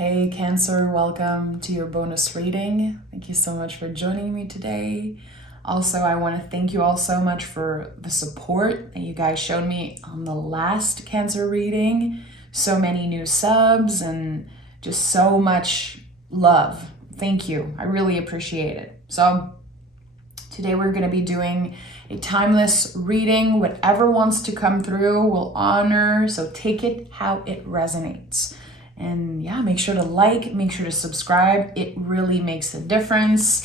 Hey Cancer, welcome to your bonus reading. Thank you so much for joining me today. Also, I want to thank you all so much for the support that you guys showed me on the last Cancer reading. So many new subs and just so much love. Thank you. I really appreciate it. So today we're going to be doing a timeless reading. Whatever wants to come through, we'll honor. So take it how it resonates. And yeah, make sure to like, make sure to subscribe. It really makes a difference.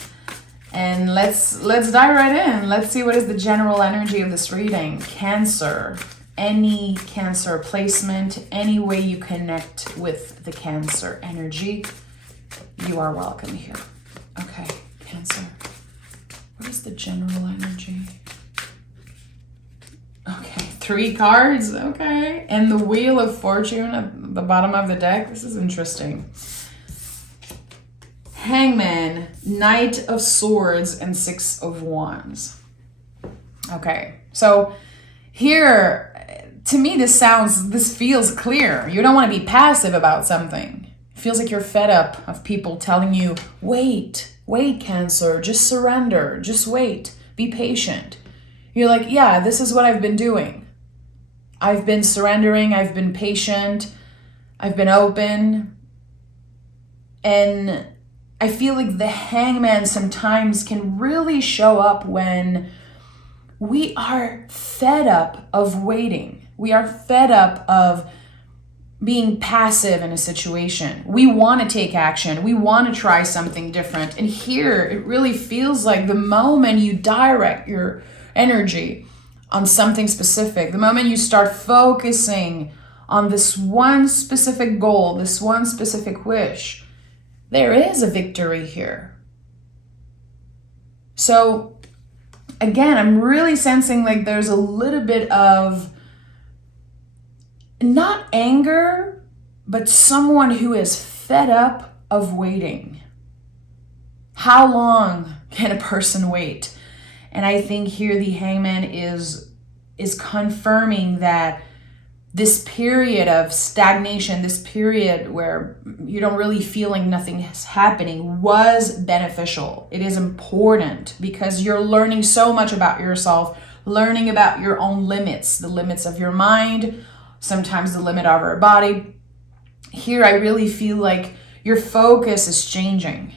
And let's dive right in. Let's see what is the general energy of this reading. Cancer, any Cancer placement, any way you connect with the Cancer energy, you are welcome here. Okay, Cancer. What is the general energy? Okay, 3 cards, okay. And the Wheel of Fortune at the bottom of the deck. This is interesting. Hangman, Knight of Swords, and 6 of Wands. Okay, so here, to me, this feels clear. You don't want to be passive about something. It feels like you're fed up of people telling you, wait, Cancer, just surrender, just wait, be patient. You're like, yeah, this is what I've been doing. I've been surrendering, I've been patient, I've been open. And I feel like the Hangman sometimes can really show up when we are fed up of waiting. We are fed up of being passive in a situation. We want to take action. We want to try something different. And here it really feels like the moment you direct your energy on something specific, the moment you start focusing on this one specific goal, this one specific wish, there is a victory here. So again, I'm really sensing like there's a little bit of not anger, but someone who is fed up of waiting. How long can a person wait? And I think here the Hangman is confirming that this period of stagnation, this period where you don't really feel like nothing is happening, was beneficial. It is important because you're learning so much about yourself, learning about your own limits, the limits of your mind, sometimes the limit of our body. Here, I really feel like your focus is changing.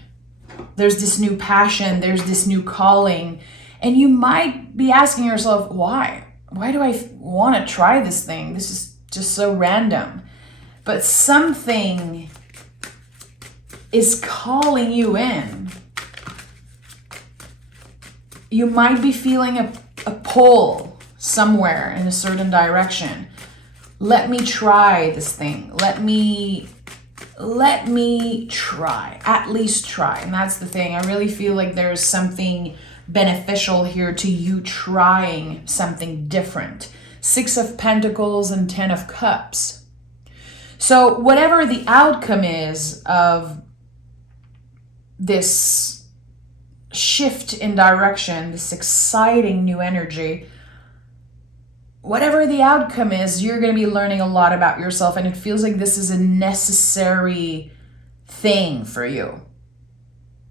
There's this new passion, there's this new calling, and you might be asking yourself, why? Why do I want to try this thing? This is just so random. But something is calling you in. You might be feeling a pull somewhere in a certain direction. Let me try this thing. Let me try, at least try. And that's the thing. I really feel like there's something beneficial here to you trying something different. 6 of Pentacles and 10 of Cups. So whatever the outcome is of this shift in direction, this exciting new energy, whatever the outcome is, you're going to be learning a lot about yourself, and it feels like this is a necessary thing for you.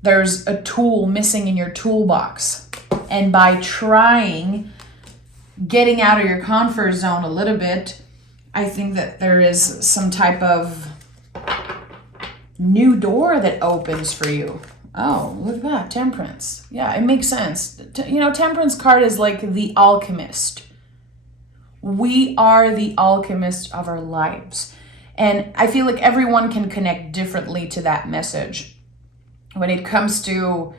There's a tool missing in your toolbox, and by trying, getting out of your comfort zone a little bit, I think that there is some type of new door that opens for you. Oh, look at that, Temperance. Yeah, it makes sense. Temperance card is like the alchemist. We are the alchemist of our lives. And I feel like everyone can connect differently to that message. When it comes to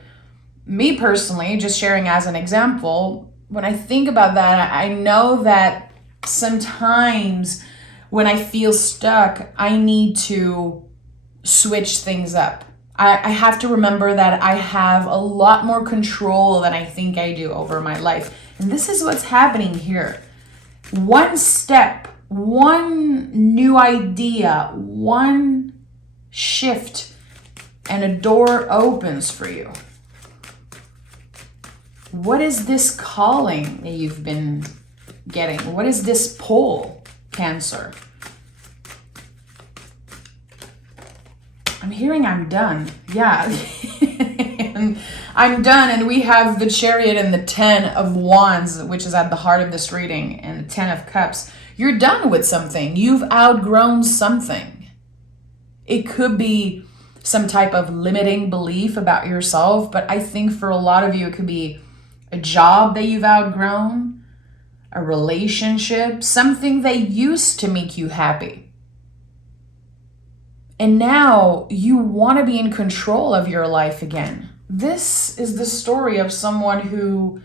me personally, just sharing as an example, when I think about that, I know that sometimes when I feel stuck, I need to switch things up. I have to remember that I have a lot more control than I think I do over my life. And this is what's happening here. One step, one new idea, one shift, and a door opens for you. What is this calling that you've been getting? What is this pull, Cancer? I'm hearing I'm done. Yeah. And I'm done. And we have the Chariot and the 10 of Wands, which is at the heart of this reading, and the 10 of Cups. You're done with something. You've outgrown something. It could be some type of limiting belief about yourself, but I think for a lot of you, it could be a job that you've outgrown, a relationship, something that used to make you happy. And now you want to be in control of your life again. This is the story of someone who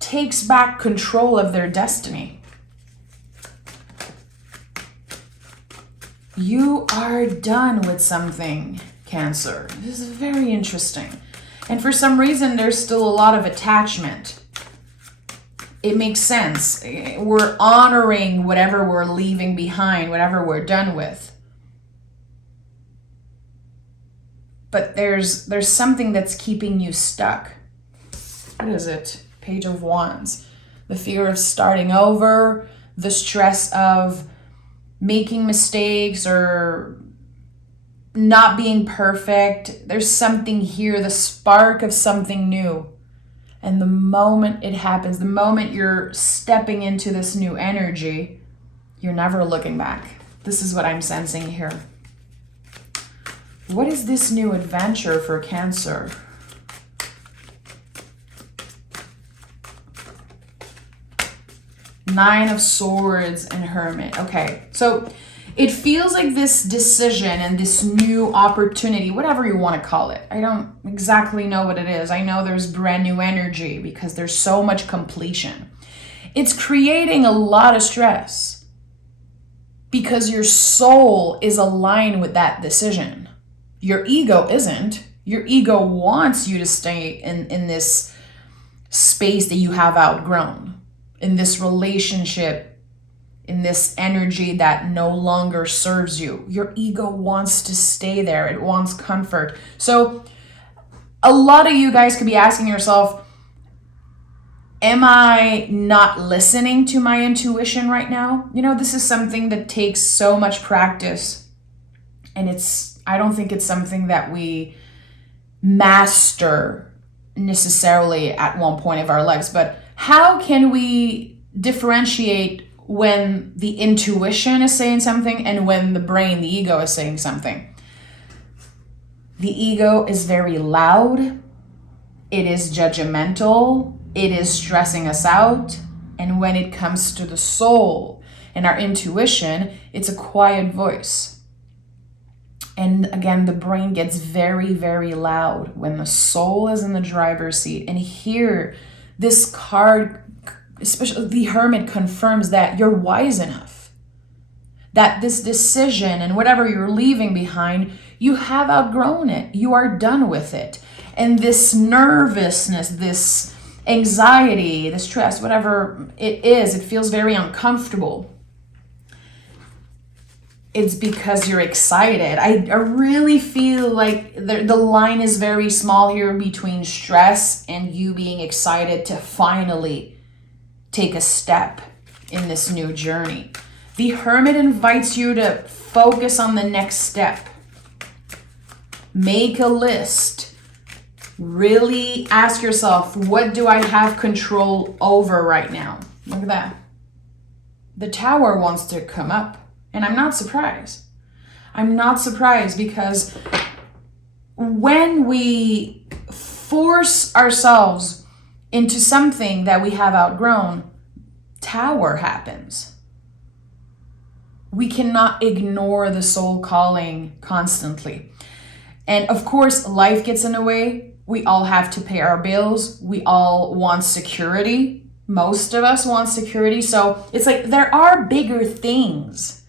takes back control of their destiny. You are done with something, Cancer. This is very interesting. And for some reason, there's still a lot of attachment. It makes sense. We're honoring whatever we're leaving behind, whatever we're done with. But there's something that's keeping you stuck. What is it? Page of Wands. The fear of starting over, the stress of making mistakes or not being perfect. There's something here, the spark of something new. And the moment it happens, the moment you're stepping into this new energy, you're never looking back. This is what I'm sensing here. What is this new adventure for Cancer? Nine of Swords and Hermit. Okay, so it feels like this decision and this new opportunity, whatever you want to call it. I don't exactly know what it is. I know there's brand new energy because there's so much completion. It's creating a lot of stress because your soul is aligned with that decision. Your ego isn't. Your ego wants you to stay in this space that you have outgrown, in this relationship, in this energy that no longer serves you. Your ego wants to stay there. It wants comfort. So a lot of you guys could be asking yourself, am I not listening to my intuition right now? You know, this is something that takes so much practice. And I don't think it's something that we master necessarily at one point of our lives. But how can we differentiate when the intuition is saying something and when the brain, the ego, is saying something? The ego is very loud. It is judgmental. It is stressing us out. And when it comes to the soul and our intuition, it's a quiet voice. And again, the brain gets very, very loud when the soul is in the driver's seat. And here, this card, especially the Hermit, confirms that you're wise enough, that this decision and whatever you're leaving behind, you have outgrown it. You are done with it. And this nervousness, this anxiety, the stress, whatever it is, it feels very uncomfortable. It's because you're excited. I really feel like the line is very small here between stress and you being excited to finally take a step in this new journey. The Hermit invites you to focus on the next step. Make a list. Really ask yourself, what do I have control over right now? Look at that. The Tower wants to come up, and I'm not surprised. I'm not surprised because when we force ourselves into something that we have outgrown, Tower happens. We cannot ignore the soul calling constantly. And of course, life gets in the way. We all have to pay our bills. We all want security. Most of us want security. So it's like there are bigger things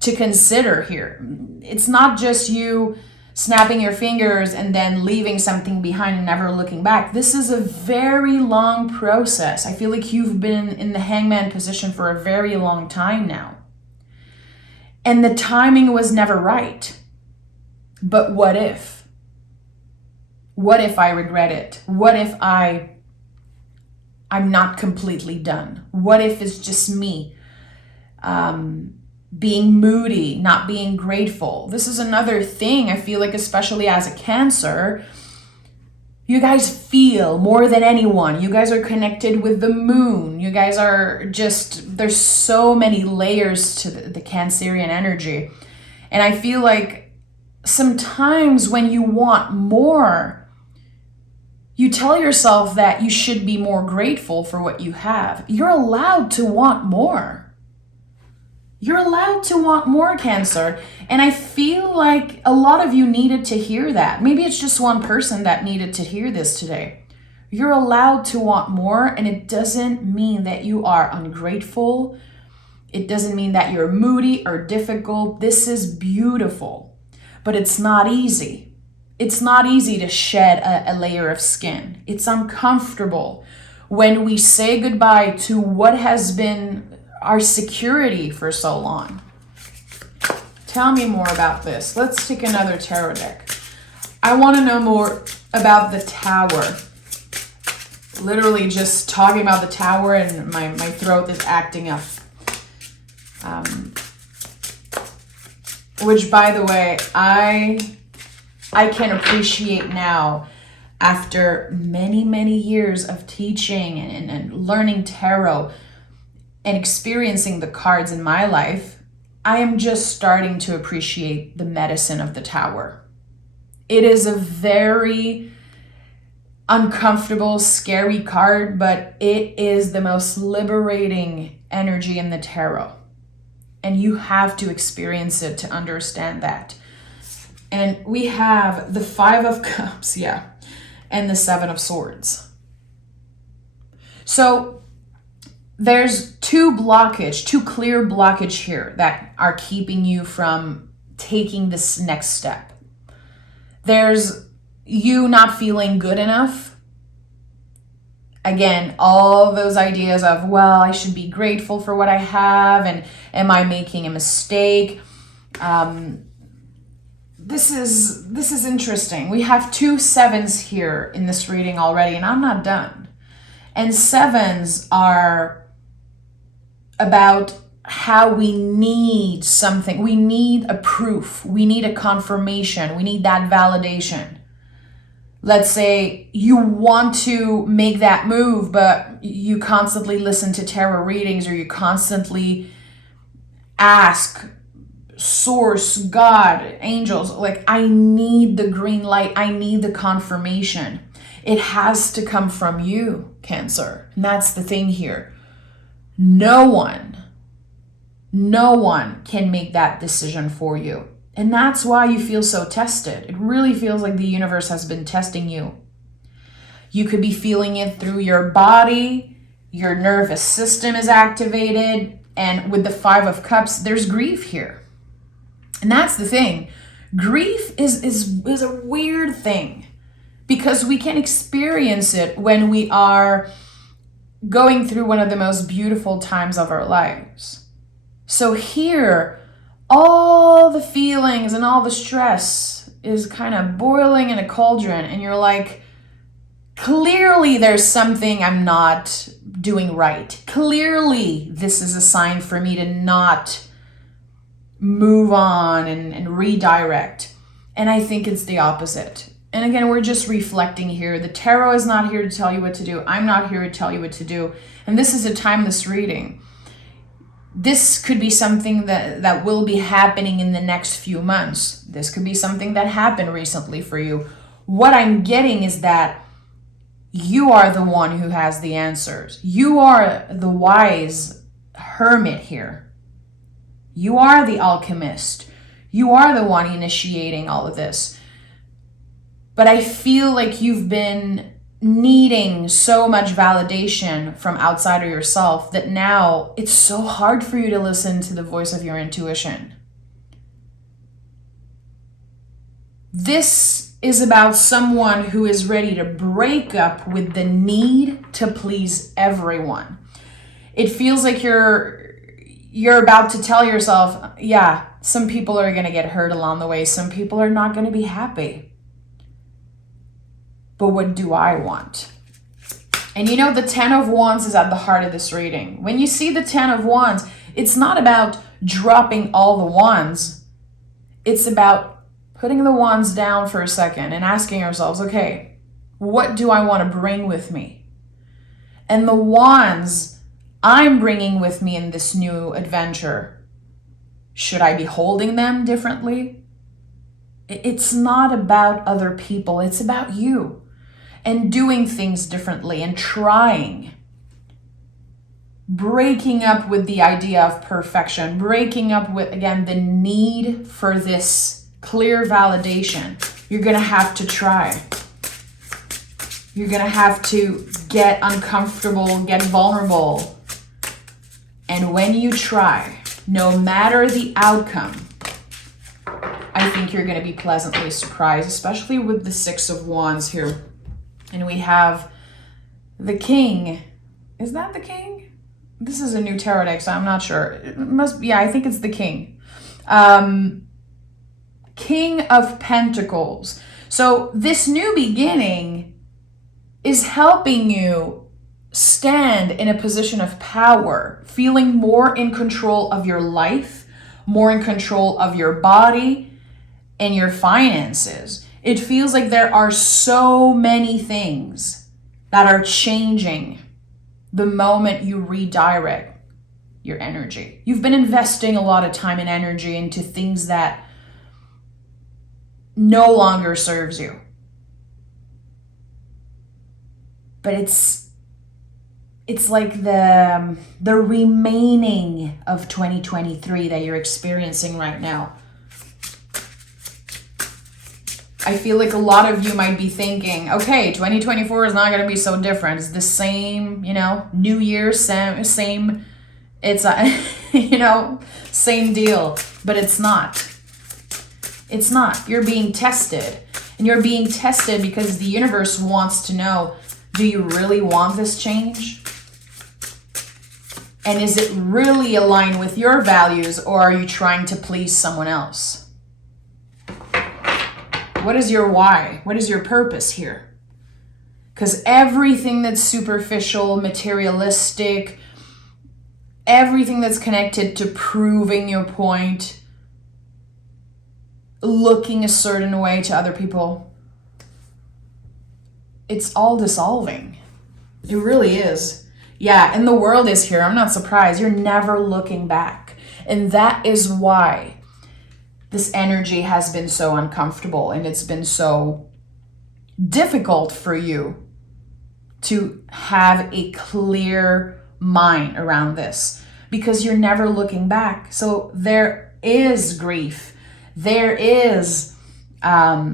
to consider here. It's not just you snapping your fingers and then leaving something behind and never looking back. This is a very long process. I feel like you've been in the hangman position for a very long time now. And the timing was never right. But what if? What if I regret it? What if I'm not completely done? What if it's just me being moody, not being grateful. This is another thing I feel like, especially as a Cancer, you guys feel more than anyone. You guys are connected with the moon. You guys are just, there's so many layers to the Cancerian energy. And I feel like sometimes when you want more, you tell yourself that you should be more grateful for what you have. You're allowed to want more. You're allowed to want more, Cancer. And I feel like a lot of you needed to hear that. Maybe it's just one person that needed to hear this today. You're allowed to want more, and it doesn't mean that you are ungrateful. It doesn't mean that you're moody or difficult. This is beautiful, but it's not easy. It's not easy to shed a layer of skin. It's uncomfortable when we say goodbye to what has been our security for so long. Tell me more about this. Let's take another tarot deck. I want to know more about the Tower. Literally just talking about the Tower and my throat is acting up. Which, by the way, I can appreciate now, after many, many years of teaching and learning tarot and experiencing the cards in my life, I am just starting to appreciate the medicine of the Tower. It is a very uncomfortable, scary card, but it is the most liberating energy in the tarot. And you have to experience it to understand that. And we have the Five of Cups, and the Seven of Swords. So there's two clear blockage here that are keeping you from taking this next step. There's you not feeling good enough. Again, all those ideas of, well, I should be grateful for what I have, and am I making a mistake? This is interesting. We have 2 sevens here in this reading already, and I'm not done. And sevens are about how we need something. We need a proof. We need a confirmation. We need that validation. Let's say you want to make that move, but you constantly listen to tarot readings, or you constantly ask source, God, angels, like, I need the green light. I need the confirmation. It has to come from you, Cancer. And that's the thing here. No one can make that decision for you. And that's why you feel so tested. It really feels like the universe has been testing you. You could be feeling it through your body, your nervous system is activated, and with the Five of Cups, there's grief here. And that's the thing. Grief is a weird thing, because we can experience it when we are going through one of the most beautiful times of our lives. So here, all the feelings and all the stress is kind of boiling in a cauldron, and you're like, clearly there's something I'm not doing right. Clearly this is a sign for me to not move on and redirect. And I think it's the opposite. And again, we're just reflecting here. The tarot is not here to tell you what to do. I'm not here to tell you what to do. And this is a timeless reading. This could be something that will be happening in the next few months. This could be something that happened recently for you. What I'm getting is that you are the one who has the answers. You are the wise hermit here. You are the alchemist. You are the one initiating all of this. But I feel like you've been needing so much validation from outside of yourself that now it's so hard for you to listen to the voice of your intuition. This is about someone who is ready to break up with the need to please everyone. It feels like you're about to tell yourself, yeah, some people are going to get hurt along the way. Some people are not going to be happy. But what do I want? And the 10 of Wands is at the heart of this reading. When you see the 10 of Wands, it's not about dropping all the wands. It's about putting the wands down for a second and asking ourselves, okay, what do I want to bring with me? And the wands I'm bringing with me in this new adventure, should I be holding them differently? It's not about other people. It's about you and doing things differently and trying. Breaking up with the idea of perfection, breaking up with, again, the need for this clear validation. You're going to have to try. You're going to have to get uncomfortable, get vulnerable. And when you try, no matter the outcome, I think you're going to be pleasantly surprised, especially with the Six of Wands here. And we have the King. Is that the King? This is a new tarot deck, so I'm not sure. It must be, yeah, I think it's the King. King of Pentacles. So this new beginning is helping you stand in a position of power, feeling more in control of your life, more in control of your body and your finances. It feels like there are so many things that are changing the moment you redirect your energy. You've been investing a lot of time and energy into things that no longer serves you. But it's like the remaining of 2023 that you're experiencing right now. I feel like a lot of you might be thinking, okay, 2024 is not going to be so different. It's the same, New Year, same, it's a, same deal. But it's not. It's not. You're being tested. And you're being tested because the universe wants to know, do you really want this change? And is it really aligned with your values, or are you trying to please someone else? What is your why? What is your purpose here? Because everything that's superficial, materialistic, everything that's connected to proving your point, looking a certain way to other people, it's all dissolving. It really is. Yeah, and the world is here. I'm not surprised. You're never looking back. And that is why this energy has been so uncomfortable and it's been so difficult for you to have a clear mind around this, because you're never looking back. So there is grief. There is a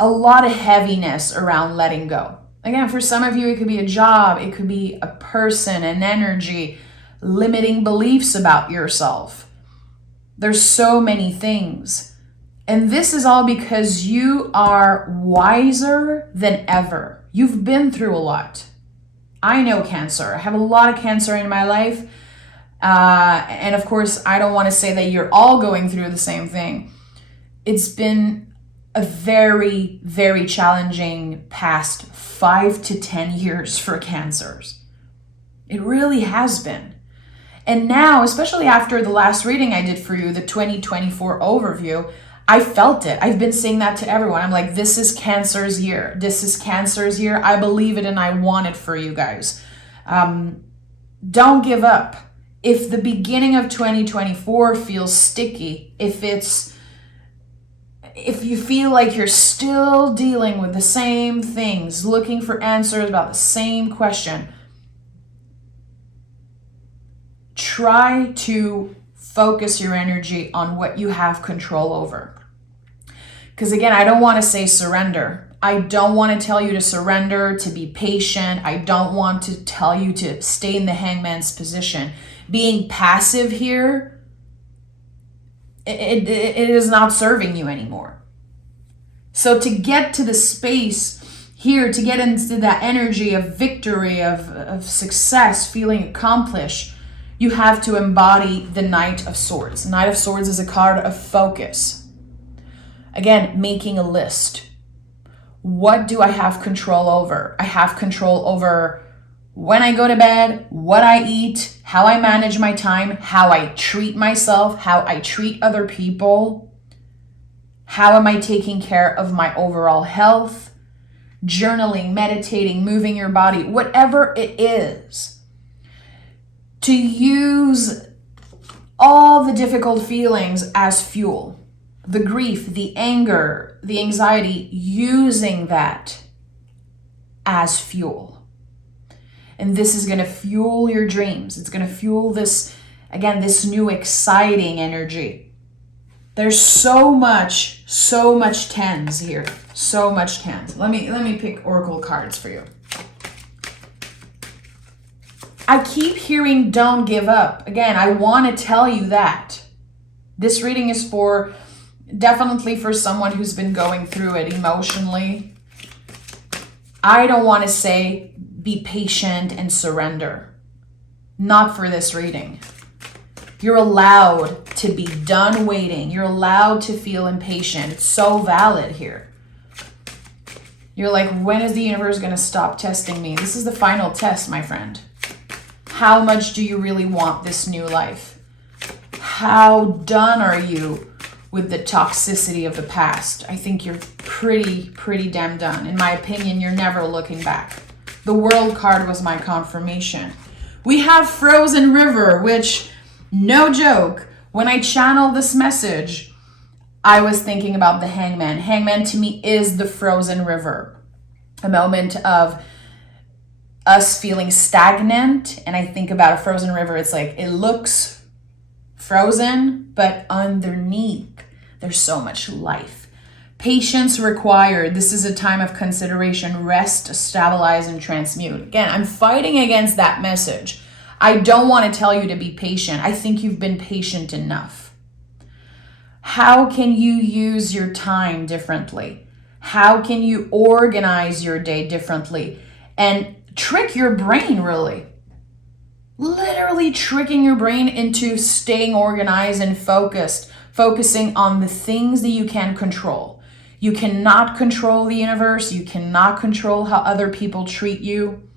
lot of heaviness around letting go. Again, for some of you, it could be a job, it could be a person, an energy, limiting beliefs about yourself. There's so many things. And this is all because you are wiser than ever. You've been through a lot. I know Cancer. I have a lot of Cancer in my life. And of course, I don't want to say that you're all going through the same thing. It's been a very, very challenging past 5 to 10 years for Cancers. It really has been. And now, especially after the last reading I did for you, the 2024 overview, I felt it. I've been saying that to everyone. I'm like, this is Cancer's year. This is Cancer's year. I believe it and I want it for you guys. Don't give up. If the beginning of 2024 feels sticky, if you feel like you're still dealing with the same things, looking for answers about the same question, try to focus your energy on what you have control over. Because again, I don't want to say surrender. I don't want to tell you to surrender, to be patient. I don't want to tell you to stay in the hangman's position. Being passive here, it is not serving you anymore. So to get to the space here, to get into that energy of victory, of success, feeling accomplished, you have to embody the Knight of Swords. Knight of Swords is a card of focus. Again, making a list. What do I have control over? I have control over when I go to bed, what I eat, how I manage my time, how I treat myself, how I treat other people, how am I taking care of my overall health, journaling, meditating, moving your body, whatever it is, to use all the difficult feelings as fuel. The grief, the anger, the anxiety, using that as fuel. And this is going to fuel your dreams. It's going to fuel this, again, this new exciting energy. There's so much tens here. So much tens. Let me pick oracle cards for you. I keep hearing don't give up. Again, I want to tell you that. This reading is definitely for someone who's been going through it emotionally. I don't want to say be patient and surrender. Not for this reading. You're allowed to be done waiting. You're allowed to feel impatient. It's so valid here. You're like, when is the universe going to stop testing me? This is the final test, my friend. How much do you really want this new life? How done are you with the toxicity of the past? I think you're pretty damn done. In my opinion, you're never looking back. The World card was my confirmation. We have Frozen River, which, no joke, when I channel this message, I was thinking about the Hangman. Hangman to me is the frozen river. A moment of us feeling stagnant. And I think about a frozen river, it's like it looks frozen, but underneath there's so much life. Patience required. This is a time of consideration, rest, stabilize, and transmute. Again, I'm fighting against that message. I don't want to tell you to be patient. I think you've been patient enough. How can you use your time differently? How can you organize your day differently? And trick your brain, really. Literally tricking your brain into staying organized and focusing on the things that you can control. You cannot control the universe. You cannot control how other people treat you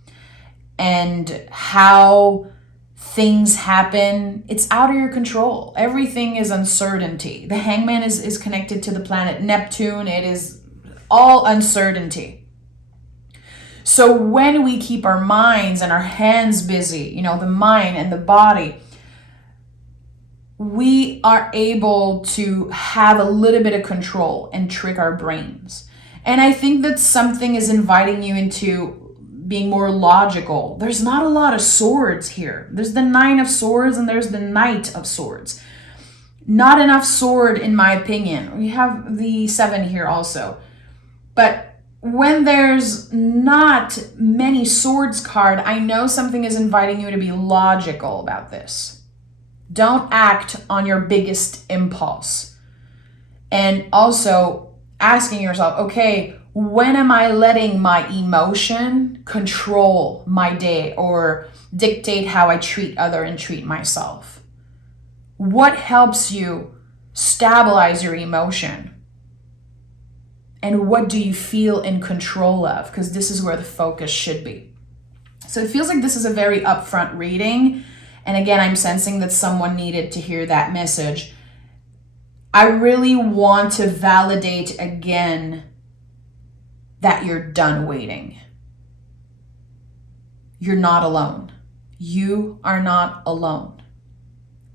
and how things happen. It's out of your control. Everything is uncertainty. The Hangman is connected to the planet Neptune. It is all uncertainty. So when we keep our minds and our hands busy, the mind and the body, we are able to have a little bit of control and trick our brains. And I think that something is inviting you into being more logical. There's not a lot of swords here. There's the 9 of swords and there's the Knight of swords. Not enough sword, in my opinion. We have the 7 here also. But when there's not many swords card, I know something is inviting you to be logical about this. Don't act on your biggest impulse. And also asking yourself, okay, when am I letting my emotion control my day or dictate how I treat others and treat myself? What helps you stabilize your emotion? And what do you feel in control of? Because this is where the focus should be. So it feels like this is a very upfront reading. And again, I'm sensing that someone needed to hear that message. I really want to validate again that you're done waiting. You're not alone. You are not alone.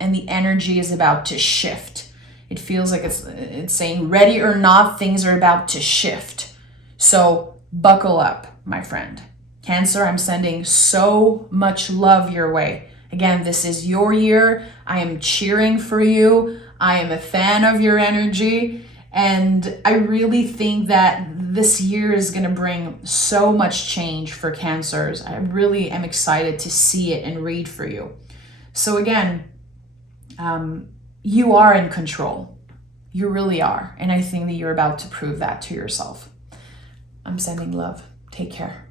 And the energy is about to shift. It feels like it's saying ready or not, things are about to shift. So buckle up, my friend. Cancer, I'm sending so much love your way. Again, this is your year. I am cheering for you. I am a fan of your energy. And I really think that this year is going to bring so much change for Cancers. I really am excited to see it and read for you. So again, you are in control. You really are. And I think that you're about to prove that to yourself. I'm sending love. Take care.